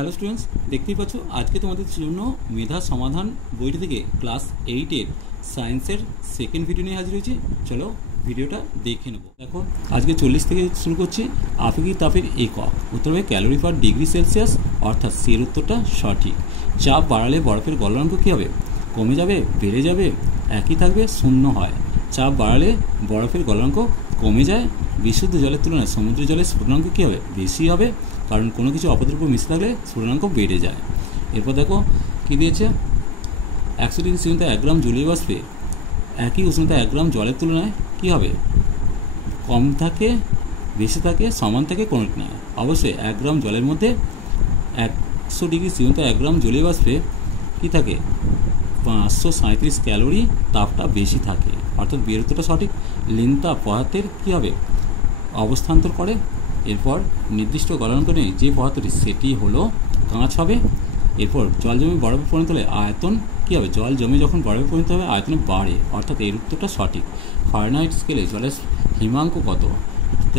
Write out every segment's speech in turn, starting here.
Hello students, দেখতেই পাচ্ছ আজকে তোমাদের জন্য মেধা সমাধান বইটি থেকে ক্লাস 8-এর সায়েন্সের সেকেন্ড ভিডিও নিয়ে হাজির হয়েছি। চলো ভিডিওটা দেখে নেব। দেখো আজকে 40 থেকে শুরু করছি। আপেক্ষিক তাপের একক উত্তর হবে ক্যালোরি পার ডিগ্রি সেলসিয়াস, অর্থাৎ এর উত্তরটা সঠিক। চাপ বাড়ালে বরফের গলনাঙ্ক কী হবে? কমে যাবে, বেড়ে যাবে, একই থাকবে, শূন্য হয়। চাপ বাড়ালে বরফের গলনাঙ্ক কমে যায়। বিশুদ্ধ জলের তুলনায় সমুদ্রের জলের স্ফুটনাঙ্ক কী হবে? বেশি হবে, কারণ কোনো কিছু অপদ্রব্য মিশে থাকলে স্ফুটনাঙ্ক বেড়ে যায়। এরপর দেখো কী দিয়েছে, 100 ডিগ্রি উষ্ণতায় 1 গ্রাম জলীয় বাষ্পে একই উষ্ণতায় 1 গ্রাম জলের তুলনায় কী হবে? কম থাকে, বেশি থাকে, সমান থাকে, কোনোটি নয়। অবশ্যই 1 গ্রাম জলের মধ্যে 100 ডিগ্রি উষ্ণতায় 1 গ্রাম জলীয় বাষ্পে কী থাকে? 537 ক্যালোরি তাপটা বেশি থাকে, অর্থাৎ বিয়ের উত্তরটা সঠিক। লিনতাপ পদার্থের কী হবে? অবস্থান্তর করে। এরপর নির্দিষ্ট গলনাঙ্ক নেই যে পদার্থটি, সেটি হলো কাঁচ হবে। এরপর জল জমে বরফে পরিণত হলে আয়তন কী হবে? জল জমে যখন বরফে পরিণত হবে আয়তন বাড়ে, অর্থাৎ এর উত্তরটা সঠিক। ফারেনহাইট স্কেলে জলের হিমাঙ্ক কত?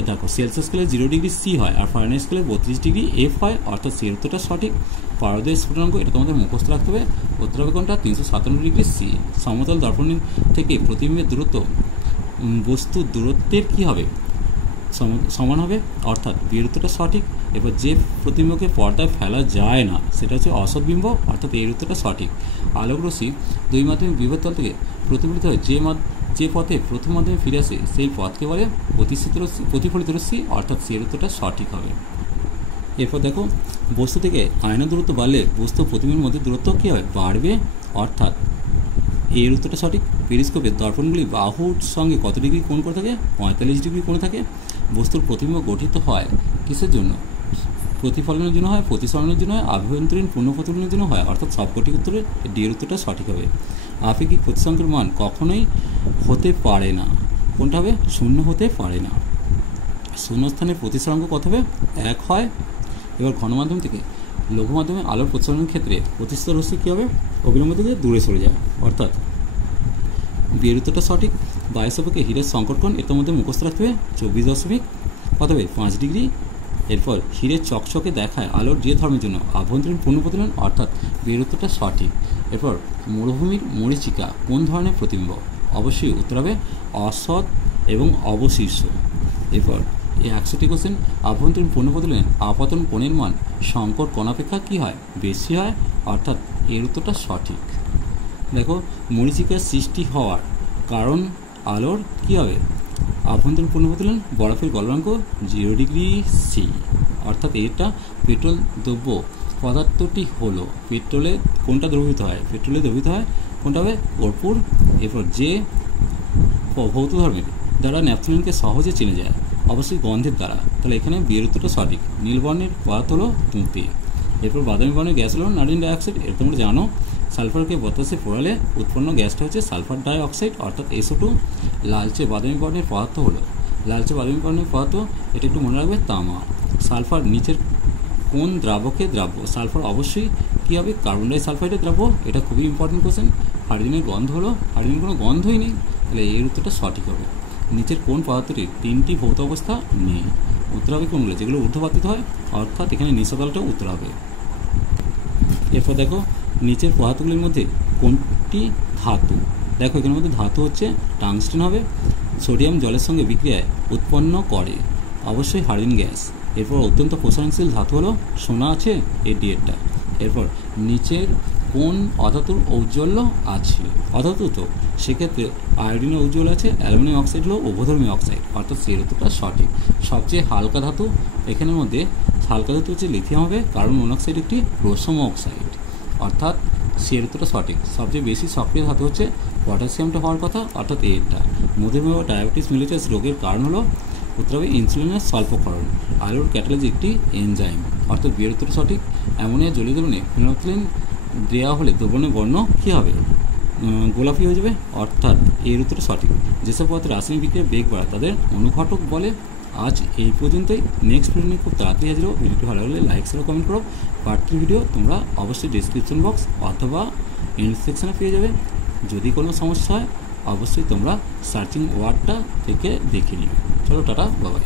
দেখো সেলসিয়াস স্কেলে 0 ডিগ্রি সি হয়, আর ফারেনহাইট স্কেলে 32 ডিগ্রি এফ হয়, অর্থাৎ এর উত্তরটা সঠিক। পারদের স্ফুটনাঙ্ক, এটা তোমাদের মুখস্থ রাখতে হবে। উত্তর হবে কোনটা? 357 ডিগ্রি সি। সমতল দর্পণ থেকে প্রতিবিম্বের দূরত্ব বস্তুর দূরত্বের কী হবে? সমান হবে, অর্থাৎ বিয়ের উত্তরটা সঠিক। এবার যে প্রতিবিম্বকে পর্দায় ফেলা যায় না সেটা হচ্ছে অসৎবিম্ব, অর্থাৎ এর উত্তরটা সঠিক। আলোকরশ্মি দুই মাধ্যমে বিভবের তল থেকে প্রতিফলিত হয় যে পথে প্রথম মাধ্যমে ফিরে আসে সেই পথকে বলে প্রতিফলিত রশ্মি, অর্থাৎ এর উত্তরটা সঠিক হবে। এরপর দেখো বস্তু থেকে আয়না দূরত্ব বাড়লে বস্তু প্রতিবিম্বের মধ্যে দূরত্ব কী হবে? বাড়বে, অর্থাৎ এর উত্তরটা সঠিক। পেরিস্কোপের দর্পণগুলি বাহুর সঙ্গে কত ডিগ্রি কোণ করে থাকে? 45 ডিগ্রি কোণে থাকে। বস্তুর প্রতিবিম্ব গঠিত হয় কিসের জন্য? প্রতিফলনের জন্য হয়, প্রতিসরণের জন্য হয়, আভ্যন্তরীণ পূর্ণ প্রতিফলনের জন্য হয়, অর্থাৎ সবকটি উত্তরে ডি এর উত্তরটা সঠিক হবে। আপেক্ষিক প্রতিসংখ্যার মান কখনোই হতে পারে না, কোনটা হবে? 0 হতে পারে না। শূন্যস্থানের প্রতিসরাঙ্ক কত হবে? 1 হয়। এবার ঘনমাধ্যম থেকে লঘু মাধ্যমে আলোর প্রতিসরণের ক্ষেত্রে প্রতিসিত রশ্মি কী হবে? অবিলম্ব থেকে দূরে সরে যায়, অর্থাৎ বিয়ের উত্তরটা সঠিক। বায়ুসপক্ষে হীরের সংকটকোণ এর মধ্যে মুখস্থ রাখতে হবে 24.5 ডিগ্রি। এরপর হীরের চকচকে দেখায় আলোর যে ধর্মের জন্য আভ্যন্তরীণ পূর্ণ প্রতিফলন, অর্থাৎ বিয়ের উত্তরটা সঠিক। এরপর মরুভূমির মরীচিকা কোন ধরনের প্রতিবিম্ব? অবশ্যই উত্তর হবে অসৎ এবং অবশীর্ষ। এরপর এই 100টি কোশ্চেন, আভ্যন্তরীণ পূর্ণ প্রতিফলনের আপতন কোণের মান সংকট কোণ অপেক্ষা কী হয়? বেশি হয়, অর্থাৎ এর উত্তরটা সঠিক। দেখো মরীচিকার সৃষ্টি হওয়ার কারণ আলোর কী হবে? আভ্যন্তরীণ পূর্ণ প্রতিফলন, বরফের গলনাঙ্ক 0 ডিগ্রি সি, অর্থাৎ এটা পেট্রোল দ্রব্য পদার্থটি হলো পেট্রোলে কোনটা দ্রবীভূত হয়? পেট্রোলে দ্রবীভূত হয় কোনটা হবে? কর্পূর। এরপর যে ভৌত ধর্মের দ্বারা ন্যাপথলিনকে সহজে চেনে যায়, অবশ্যই গন্ধের দ্বারা, তাহলে এখানে বিয়ের উত্তরটা সঠিক। নীল বর্ণের পদার্থ হলো তুঁতে। এরপর বাদামি বর্ণের গ্যাস হলো নাইট্রোজেন ডাইঅক্সাইড, এর তোমরা জানো। সালফারকে বাতাসে পোড়ালে উৎপন্ন গ্যাসটা হচ্ছে সালফার ডাইঅক্সাইড, অর্থাৎ SO2। লালচে বাদামি বর্ণের পদার্থ হলো, লালচে বাদামি বর্ণের পদার্থ, এটা একটু মনে রাখবে, তামা। সালফার নিচের কোন দ্রাবকে দ্রাব্য? সালফার অবশ্যই কী হবে? কার্বন ডাইসালফাইডের দ্রাব্য, এটা খুবই ইম্পর্টেন্ট কোশ্চেন। হাইড্রোজেনের গন্ধ হলো, হাইড্রোজেনের কোনো গন্ধই নেই, তাহলে এর উত্তরটা সঠিক হবে। নিচের কোন পদার্থটির 3টি ভৌত অবস্থা নেই? উত্তর হবে কোনগুলো? যেগুলো ঊর্ধ্বপাতিত হয়, অর্থাৎ এখানে নিঃসতলটাও উত্তর হবে। এরপর দেখো নিচের পদার্থগুলির মধ্যে কোনটি ধাতু? দেখো এখানের মধ্যে ধাতু হচ্ছে টাংস্টেন হবে। সোডিয়াম জলের সঙ্গে বিক্রিয়ায় উৎপন্ন করে অবশ্যই হাইড্রোজেন গ্যাস। এরপর অত্যন্ত প্রসারণশীল ধাতু হলো সোনা, আছে এই ডিএরটা। এরপর নিচের কোন অধাতুর ঔজ্জ্বল্য আছে? অধাতু তো, সেক্ষেত্রে আয়োডিনের ঔজ্জ্বল্য আছে। অ্যালুমিনিয়াম অক্সাইড হলো উভধর্মী অক্সাইড, অর্থাৎ সেই ধাতুটা সঠিক। সবচেয়ে হালকা ধাতু এখানের মধ্যে হালকা ধাতু হচ্ছে লিথিয়াম হবে। কার্বন মনোক্সাইড একটি রোসম অক্সাইড, অর্থাৎ সেই ধাতুটা সঠিক। সবচেয়ে বেশি সক্রিয় ধাতু হচ্ছে পটাশিয়ামটা হওয়ার কথা, অর্থাৎ এটা। মধুমেহ ডায়াবেটিস মেলিটাস রোগের কারণ হলো উত্তর হবে ইনসুলিনের স্বল্পক্ষরণ। আলুর ক্যাটালিজ একটি এনজাইম, অর্থাৎ বিয়ের উত্তর সঠিক। অ্যামোনিয়া জলীয় দ্রবণে ফেনথিলিন দেওয়া হলে দ্রবণের বর্ণ কী হবে? গোলাপি হয়ে যাবে, অর্থাৎ এর উত্তর সঠিক। যেসব পদার্থে রাসায়নিক বিক্রিয়ার বেগ বাড়ায় তাদের অনুঘটক বলে। আজ এই পর্যন্তই। নেক্সট ভিডিও নিয়ে খুব তাড়াতাড়ি হাজির হবো। ভিডিওটি ভালো লাগলে লাইক শেয়ার কমেন্ট করো। পার্ট 3 ভিডিও তোমরা অবশ্যই ডিসক্রিপশন বক্স অথবা এন্ড সেকশনে পেয়ে যাবে। যদি কোনো সমস্যা হয় অবশ্যই তোমরা সার্চিং ওয়ার্ডটা থেকে দেখে নিবে। চলো টাটা, বাই বাই।